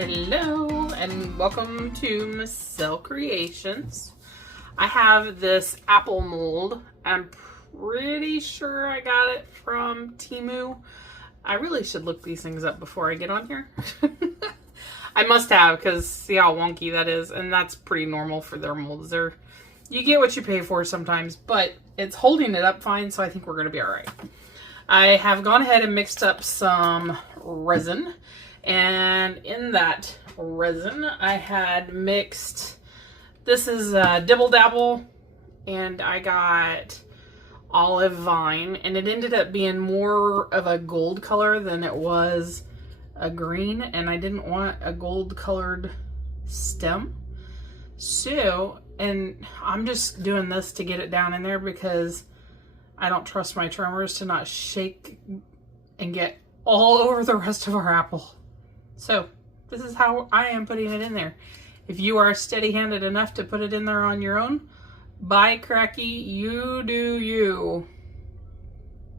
Hello and welcome to Marcel Creations. I have this apple mold. I'm pretty sure I got it from Temu. I really should look these things up before I get on here. I must have, because see how wonky that is, and that's pretty normal for their molds. You get what you pay for sometimes, but it's holding it up fine, so I think we're going to be all right. I have gone ahead and mixed up some resin, and in that resin I had mixed, this is Dibble Dabble, and I got Olive Vine, and it ended up being more of a gold color than it was a green, and I didn't want a gold colored stem. So, and I'm just doing this to get it down in there because I don't trust my trimmers to not shake and get all over the rest of our apple. So this is how I am putting it in there. If you are steady-handed enough to put it in there on your own, by cracky, you do you.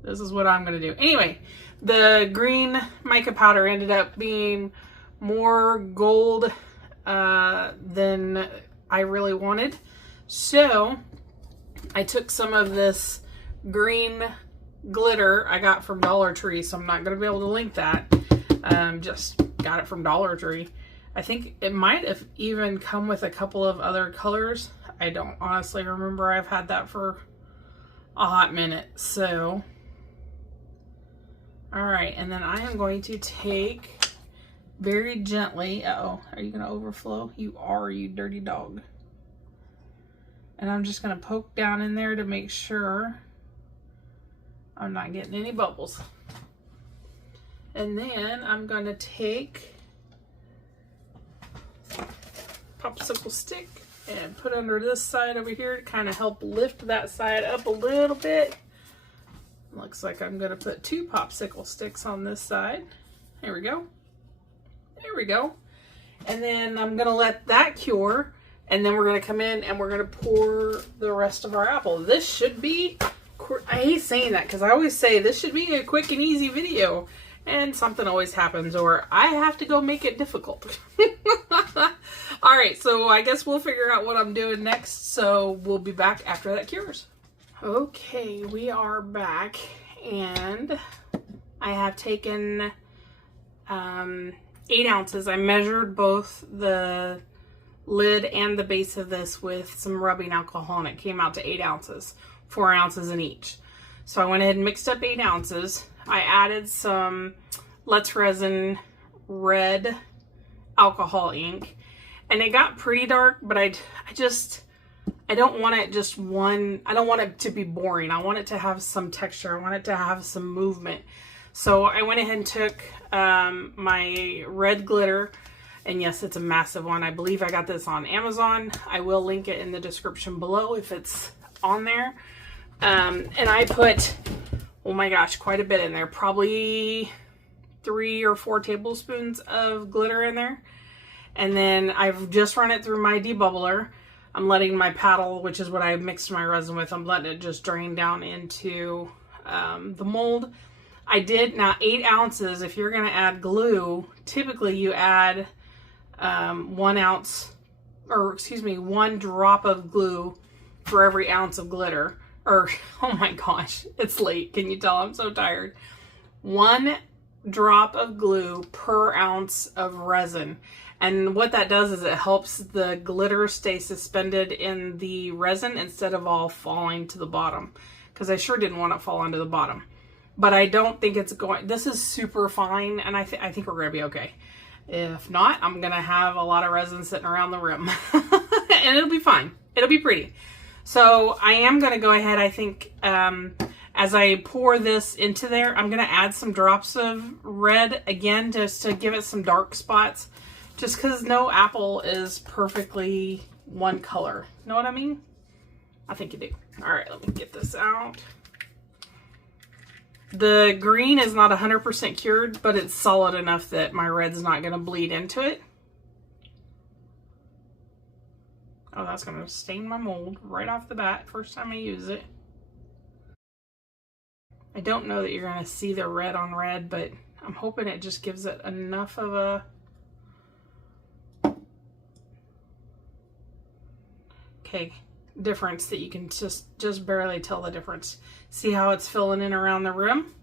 This is what I'm going to do. Anyway, the green mica powder ended up being more gold than I really wanted. So I took some of this green glitter I got from Dollar Tree, so I'm not going to be able to link that. Just got it from Dollar Tree. I think it might have even come with a couple of other colors. I don't honestly remember. I've had that for a hot minute. So, all right, and then I am going to take very gently. Uh-oh, are you going to overflow? You are, you dirty dog. And I'm just going to poke down in there to make sure I'm not getting any bubbles. And then I'm going to take popsicle stick and put under this side over here to kind of help lift that side up a little bit. Looks like I'm going to put 2 popsicle sticks on this side. There we go. There we go. And then I'm going to let that cure. And then we're going to come in and we're going to pour the rest of our apple. This should be, I hate saying that because I always say this should be a quick and easy video. And something always happens, or I have to go make it difficult. All right, so I guess we'll figure out what I'm doing next. So we'll be back after that cures. Okay, we are back, and I have taken 8 ounces. I measured both the lid and the base of this with some rubbing alcohol, and it came out to 8 ounces, 4 ounces in each. So I went ahead and mixed up 8 ounces. I added some Let's Resin red alcohol ink, and it got pretty dark, but I don't want it just one, I don't want it to be boring. I want it to have some texture. I want it to have some movement. So I went ahead and took my red glitter, and yes, it's a massive one. I believe I got this on Amazon. I will link it in the description below if it's on there. And I put, oh my gosh, quite a bit in there. Probably 3 or 4 tablespoons of glitter in there. And then I've just run it through my debubbler. I'm letting my paddle, which is what I mixed my resin with, I'm letting it just drain down into the mold. I did, now 8 ounces, if you're going to add glue, typically you add 1 ounce, or excuse me, 1 drop of glue for every ounce of glitter. Or, oh my gosh, it's late. Can you tell I'm so tired? 1 drop of glue per ounce of resin. And what that does is it helps the glitter stay suspended in the resin instead of all falling to the bottom. Because I sure didn't want it falling to the bottom. But I don't think it's going, this is super fine, and I think we're going to be okay. If not, I'm going to have a lot of resin sitting around the room. And it'll be fine. It'll be pretty. So I am going to go ahead, I think, as I pour this into there, I'm going to add some drops of red again, just to give it some dark spots. Just because no apple is perfectly one color. Know what I mean? I think you do. All right, let me get this out. The green is not 100% cured, but it's solid enough that my red's not going to bleed into it. Oh, that's going to stain my mold right off the bat, first time I use it. I don't know that you're going to see the red on red, but I'm hoping it just gives it enough of a Okay, difference that you can just barely tell the difference. See how it's filling in around the rim?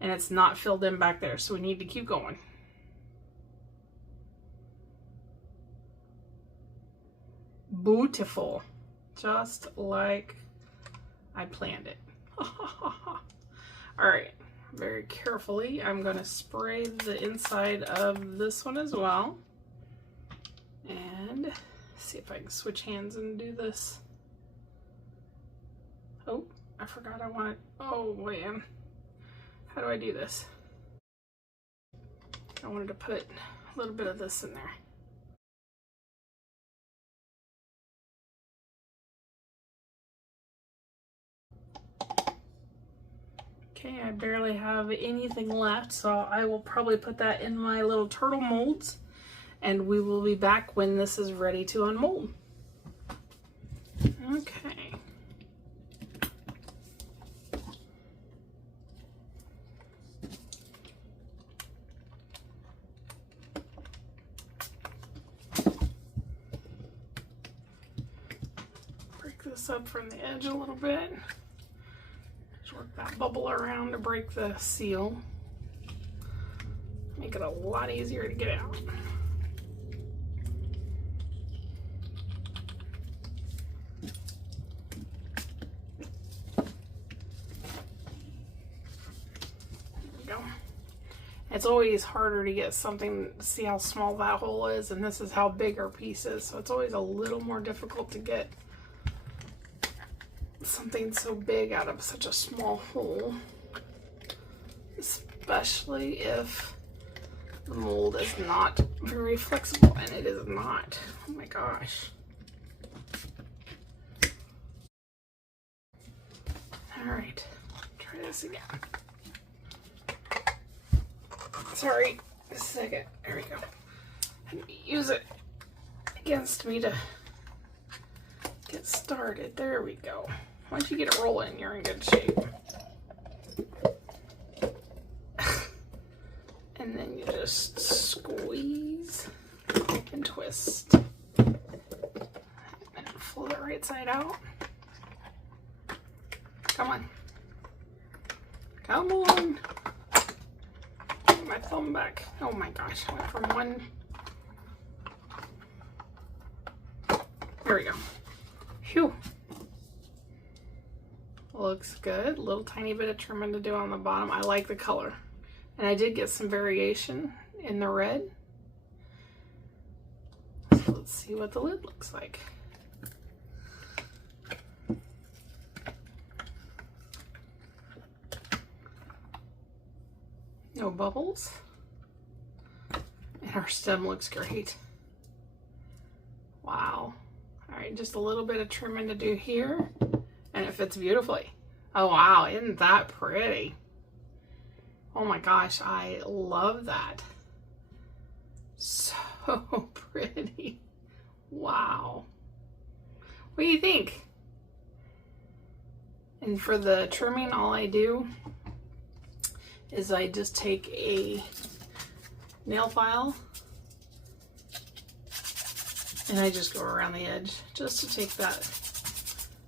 And it's not filled in back there, so we need to keep going. Beautiful. Just like I planned it. Alright, very carefully, I'm going to spray the inside of this one as well. And see if I can switch hands and do this. Oh, I forgot I wanted, oh man. How do I do this? I wanted to put a little bit of this in there. Okay, I barely have anything left, so I will probably put that in my little turtle molds, and we will be back when this is ready to unmold. Okay. Break this up from the edge a little bit. Work that bubble around to break the seal. Make it a lot easier to get out. There we go. It's always harder to get something, see how small that hole is, and this is how big our piece is, so it's always a little more difficult to get something so big out of such a small hole, especially if the mold is not very flexible, and it is not. Oh my gosh. All right, try this again. Sorry, a second. There we go. And use it against me to get started. There we go. Once you get it rolling, you're in good shape. And then you just squeeze and twist. And flip it right side out. Come on. Come on. Get my thumb back. Oh my gosh, I went from one. There we go. Phew. Looks good. A little tiny bit of trimming to do on the bottom. I like the color. And I did get some variation in the red. So let's see what the lid looks like. No bubbles. And our stem looks great. Wow. All right, just a little bit of trimming to do here. And it fits beautifully. Oh wow, isn't that pretty? Oh my gosh, I love that. So pretty. Wow. What do you think? And for the trimming, all I do is I just take a nail file and I just go around the edge just to take that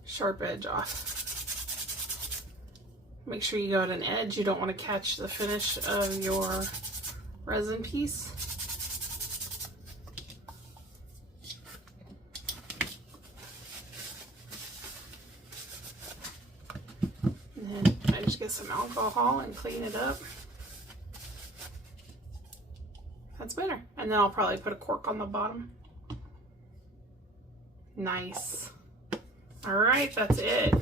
sharp edge off. Make sure you go at an edge. You don't want to catch the finish of your resin piece. And then I just get some alcohol and clean it up. That's better. And then I'll probably put a cork on the bottom. Nice. All right, that's it.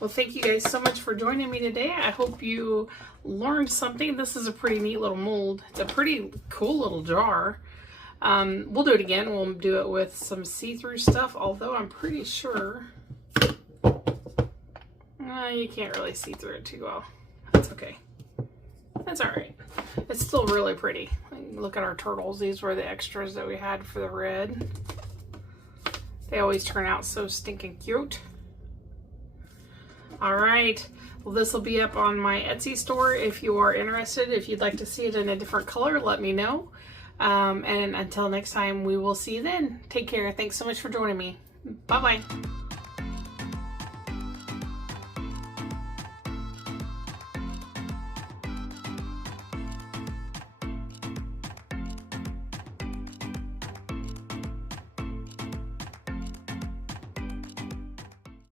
Well, thank you guys so much for joining me today. I hope you learned something. This is a pretty neat little mold. It's a pretty cool little jar. We'll do it again. We'll do it with some see-through stuff, although I'm pretty sure you can't really see through it too well. That's okay. That's all right. It's still really pretty. Look at our turtles. These were the extras that we had for the red. They always turn out so stinking cute. All right, well, this will be up on my Etsy store if you are interested. If you'd like to see it in a different color, let me know. And until next time, we will see you then. Take care. Thanks so much for joining me. Bye-bye.